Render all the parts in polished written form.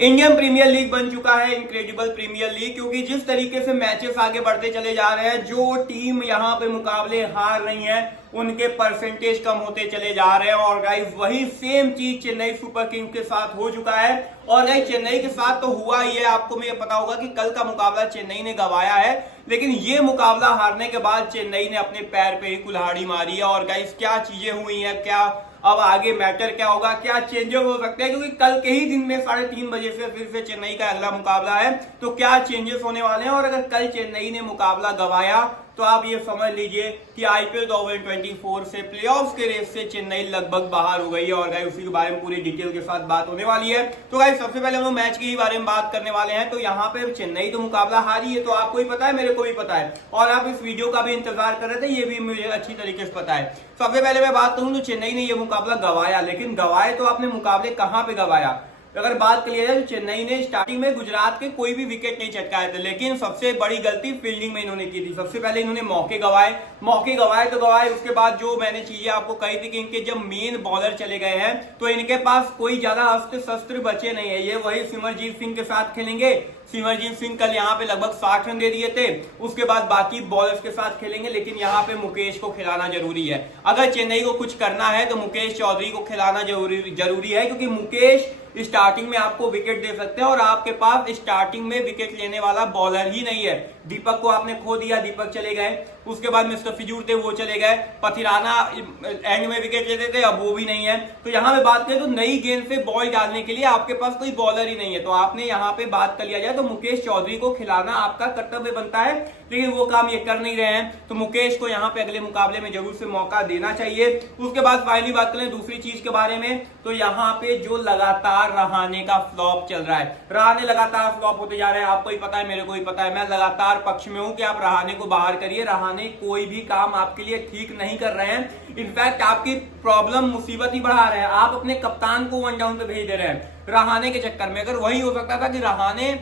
Indian premiere league बन चुका है इनक्रेडिबल प्रीमियर लीग, क्योंकि जिस तरीके से मैचेस आगे बढ़ते चले जा रहे हैं, जो टीम यहां पे मुकाबले हार रही हैं उनके परसेंटेज कम होते चले जा रहे हैं। और गाइस वही सेम चीज चेन्नई सुपर किंग्स के साथ हो चुका है। और गाइस चेन्नई के साथ तो हुआ ही है, आपको मैं पता होगा कि कल का मुकाबला चेन्नई ने गंवाया है, लेकिन ये मुकाबला हारने के बाद चेन्नई ने अपने पैर पे ही कुल्हाड़ी मारी है। और गाइस क्या चीजें हुई हैं, क्या अब आगे मैटर क्या होगा, क्या चेंजेस हो सकते हैं, क्योंकि कल के ही दिन में 3:30 बजे से फिर से चेन्नई का अगला मुकाबला है, तो क्या चेंजेस होने वाले हैं। और अगर कल चेन्नई ने मुकाबला गंवाया तो आप ये समझ लीजिए कि आईपीएल 2024 से प्लेऑफ्स के रेस से चेन्नई लगभग बाहर हो गई है। और गाइस उसी के बारे में पूरी डिटेल के साथ बात होने वाली है। तो गाइस सबसे पहले हम लोग मैच के ही बारे में बात करने वाले हैं। तो यहाँ पे चेन्नई तो मुकाबला हारी है, तो आपको ही पता है, मेरे को भी पता है, और आप इस वीडियो का भी इंतजार कर रहे थे, ये भी मुझे अच्छी तरीके से पता है। सबसे पहले मैं बात करूं तो चेन्नई ने यह मुकाबला गंवाया, लेकिन गंवाए तो आपने मुकाबले कहां पे गंवाया। अगर बात कर लिया जाए तो चेन्नई ने स्टार्टिंग में गुजरात के कोई भी विकेट नहीं चटकाए थे, लेकिन सबसे बड़ी गलती फील्डिंग में इन्होंने की थी। सबसे पहले इन्होंने मौके गंवाए तो गंवाए, उसके बाद जो मैंने चीजें आपको कही थी कि इनके जब मेन बॉलर चले गए हैं तो इनके पास कोई ज्यादा अस्त्र शस्त्र बचे नहीं है। ये वही सिमरजीत सिंह के साथ खेलेंगे। सिमरजीत सिंह कल यहाँ पे लगभग 60 रन दे दिए थे, उसके बाद बाकी बॉलर्स के साथ खेलेंगे, लेकिन यहाँ पे मुकेश को खिलाना जरूरी है। अगर चेन्नई को कुछ करना है तो मुकेश चौधरी को खिलाना जरूरी है, क्योंकि मुकेश स्टार्टिंग में आपको विकेट दे सकते हैं और आपके पास स्टार्टिंग में विकेट लेने वाला बॉलर ही नहीं है। दीपक को आपने खो दिया, दीपक चले गए, उसके बाद मिस्टर फिजूर थे, वो चले गए, पथिराना एंड में विकेट लेते थे, अब वो भी नहीं है। तो यहाँ पे बात करें तो नई गेंद पे बॉल डालने के लिए आपके पास कोई बॉलर ही नहीं है। तो आपने यहाँ पे बात कर लिया जाए तो मुकेश चौधरी को खिलाना आपका कर्तव्य बनता है, लेकिन वो काम ये कर नहीं रहे हैं। तो मुकेश को यहाँ पे अगले मुकाबले में जरूर से मौका देना चाहिए। उसके बाद फाइनली बात करें दूसरी चीज के बारे में, तो यहाँ पे जो लगातार रहाणे का फ्लॉप चल रहा है, रहाणे लगातार फ्लॉप होते जा रहे हैं, आपको ही पता है, मेरे को ही पता है, मैं लगातार पक्ष में हूं कि आप रहाणे को बाहर करिए। रहाणे कोई भी काम आपके लिए ठीक नहीं कर रहे हैं, इनफैक्ट आपकी प्रॉब्लम मुसीबत ही बढ़ा रहे हैं। आप अपने कप्तान को 1 डाउन पे भेज दे रहे हैं रहाणे के चक्कर में। अगर वही हो सकता था कि रहाणे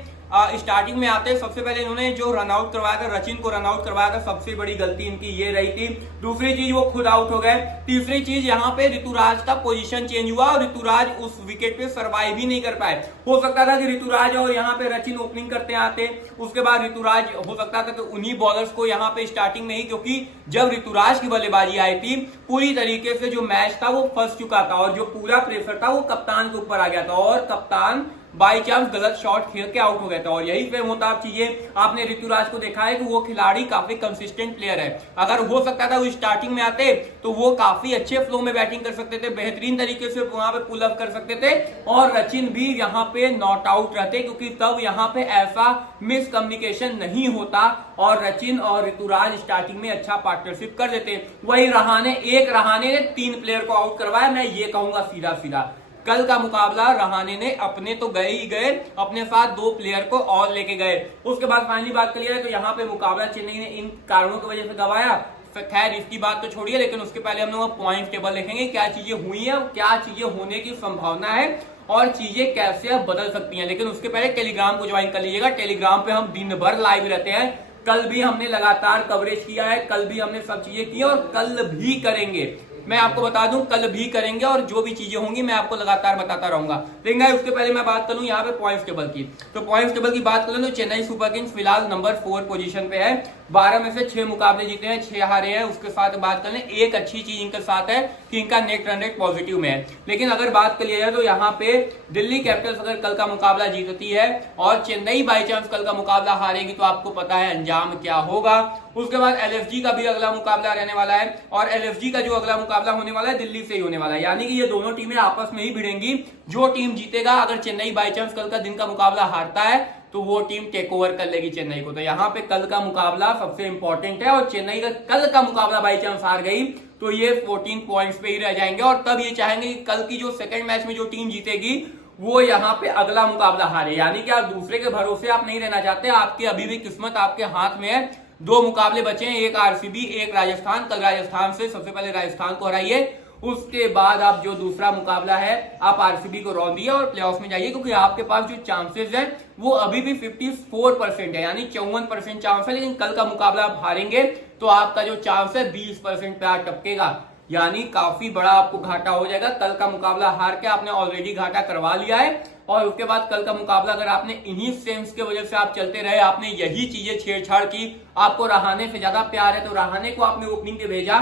स्टार्टिंग में आते, सबसे पहले इन्होंने जो रनआउट करवाया था, रचिन को रनआउट करवाया था, सबसे बड़ी गलती इनकी ये रही थी। दूसरी चीज वो खुद आउट हो गए। तीसरी चीज यहाँ पे ऋतुराज का पोजीशन चेंज हुआ और ऋतुराज उस विकेट पे सर्वाइव ही नहीं कर पाए। हो सकता था कि ऋतुराज और यहाँ पे रचिन ओपनिंग करते आते, उसके बाद ऋतुराज हो सकता था कि उन्हीं बॉलर्स को यहाँ पे स्टार्टिंग में ही, क्योंकि जब ऋतुराज की बल्लेबाजी आई थी पूरी तरीके से जो मैच था वो फंस चुका था और जो पूरा प्रेशर था वो कप्तान के ऊपर आ गया था और कप्तान बाई चांस गलत शॉट खेल के आउट हो गया था। और यही पे मुताबिक चीजें आपने ऋतुराज को देखा है कि वो खिलाड़ी काफी कंसिस्टेंट प्लेयर है। अगर हो सकता था वो स्टार्टिंग में आते तो वो काफी अच्छे फ्लो में बैटिंग कर सकते थे, बेहतरीन तरीके से वहां पे पुल अप कर सकते थे और रचिन भी यहाँ पे नॉट आउट रहते, क्योंकि तब यहाँ पे ऐसा मिसकम्युनिकेशन नहीं होता और रचिन और ऋतुराज स्टार्टिंग में अच्छा पार्टनरशिप कर देते। वही रहाणे ने 3 प्लेयर को आउट करवाया। मैं ये कहूंगा सीधा कल का मुकाबला रहाणे ने अपने तो गए ही गए, अपने साथ 2 प्लेयर को और लेके गए। उसके बाद फाइनली बात कर लिया तो यहाँ पे मुकाबला चेन्नई ने इन कारणों की वजह से गंवाया। खैर इसकी बात तो छोड़िए, लेकिन उसके पहले हम लोग पॉइंट टेबल देखेंगे, क्या चीजें हुई है, क्या चीजें होने की संभावना है और चीजें कैसे अब बदल सकती हैं। लेकिन उसके पहले टेलीग्राम को ज्वाइन कर लीजिएगा। टेलीग्राम पे हम दिन भर लाइव रहते हैं। कल भी हमने लगातार कवरेज किया है, कल भी हमने सब चीजें की और कल भी करेंगे। मैं आपको बता दूं कल भी करेंगे और जो भी चीजें होंगी मैं आपको लगातार बताता रहूंगा। लेकिन उसके पहले मैं बात करूं यहाँ पे पॉइंट्स टेबल की, तो पॉइंट्स टेबल की बात करें तो चेन्नई सुपर किंग्स फिलहाल नंबर 4 पोजीशन पे है। 12 में से 6 मुकाबले जीते हैं, 6 हारे हैं। उसके साथ बात करें एक अच्छी चीज इनके साथ है कि इनका नेट रन रेट पॉजिटिव में है। लेकिन अगर बात कर लिया जाए तो यहाँ पे दिल्ली कैपिटल्स अगर कल का मुकाबला जीतती है और चेन्नई बाई चांस कल का मुकाबला हारेगी तो आपको पता है अंजाम क्या होगा। उसके बाद एलएफजी का भी अगला मुकाबला रहने वाला है और एलएफजी का जो अगला मुकाबला होने वाला है दिल्ली से ही होने वाला है, यानी कि ये दोनों टीमें आपस में ही भिड़ेंगी। जो टीम जीतेगा, अगर चेन्नई बाई चांस कल का दिन का मुकाबला हारता है तो वो टीम टेक ओवर कर लेगी चेन्नई को। तो यहाँ पे कल का मुकाबला सबसे इंपॉर्टेंट है और चेन्नई का कल का मुकाबला बाई चांस हार गई तो ये 14 पॉइंट्स पे ही रह जाएंगे और तब ये चाहेंगे कि कल की जो सेकंड मैच में जो टीम जीतेगी वो यहाँ पे अगला मुकाबला हारे, यानी कि आप दूसरे के भरोसे आप नहीं रहना चाहते। आपकी अभी भी किस्मत आपके हाथ में है। 2 मुकाबले बचे हैं, एक आरसीबी एक राजस्थान। कल राजस्थान से सबसे पहले राजस्थान को हराइए, उसके बाद आप जो दूसरा मुकाबला है आप आरसीबी को रौंदिए और प्लेऑफ में जाइए, क्योंकि आपके पास जो चांसेस है वो अभी भी 54% है, यानी 54% चांस है। लेकिन कल का मुकाबला आप हारेंगे तो आपका जो चांस है 20% पे टपकेगा। यानी काफी बड़ा आपको घाटा हो जाएगा। कल का मुकाबला हार के आपने ऑलरेडी घाटा करवा लिया है और उसके बाद कल का मुकाबला अगर आपने इन्हीं स्ट्रेंथ्स के वजह से आप चलते रहे, आपने यही चीजें छेड़छाड़ की, आपको रहाने से ज्यादा प्यार है तो रहाने को आपने ओपनिंग पे भेजा,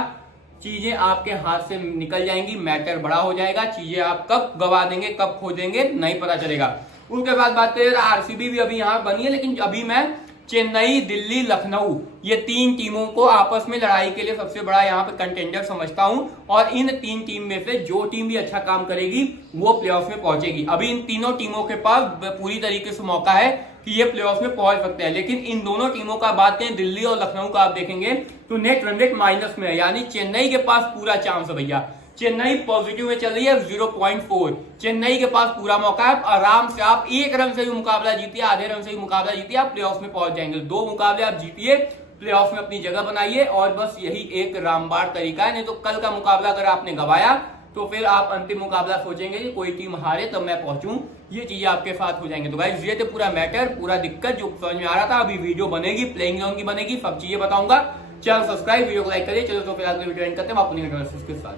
चीजें आपके हाथ से निकल जाएंगी, मैटर बड़ा हो जाएगा, चीजें आप कब गवा देंगे कब खो देंगे नहीं पता चलेगा। उसके बाद बात करें आरसीबी भी अभी यहाँ बनी है, लेकिन अभी मैं चेन्नई, दिल्ली, लखनऊ ये 3 टीमों को आपस में लड़ाई के लिए सबसे बड़ा यहाँ पे कंटेंडर समझता हूं और इन 3 टीम में से जो टीम भी अच्छा काम करेगी वो प्लेऑफ में पहुंचेगी। अभी इन तीनों टीमों के पास पूरी तरीके से मौका है कि ये प्लेऑफ में पहुंच सकते हैं, लेकिन इन दोनों टीमों का बात करें दिल्ली और लखनऊ का आप देखेंगे तो नेट रन रेट माइनस में है, यानी चेन्नई के पास पूरा चांस है भैया। चेन्नई पॉजिटिव में चल रही है 0.4, चेन्नई के पास पूरा मौका है, आराम से आप 1 रन से भी मुकाबला जीतिए, आधे रन से भी मुकाबला जीतिए, आप प्लेऑफ में पहुंच जाएंगे। 2 मुकाबले आप जीतिए, प्लेऑफ में अपनी जगह बनाइए और बस यही एक रामबाण तरीका है। नहीं तो कल का मुकाबला अगर आपने गवाया तो फिर आप अंतिम मुकाबला सोचेंगे कि कोई टीम हारे तब मैं पहुंचूं, ये चीजें आपके साथ हो जाएंगे। तो गाइस ये थे पूरा मैटर, पूरा दिक्कत जो समझ में आ रहा था। अभी वीडियो बनेगी, प्लेइंग जोन की बनेगी, सब चीजें बताऊंगा। चैनल सब्सक्राइब, वीडियो को लाइक करिए। चलो तो फिलहाल वीडियो एंड करते हैं अपनी के साथ।